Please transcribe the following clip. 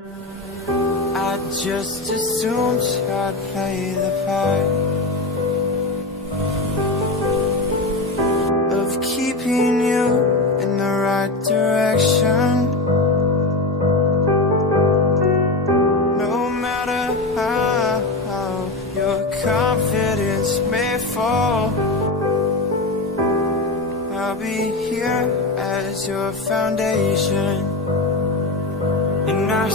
I just assumed I'd play the part of keeping you in the right direction. No matter how your confidence may fall, I'll be here as your foundation. And I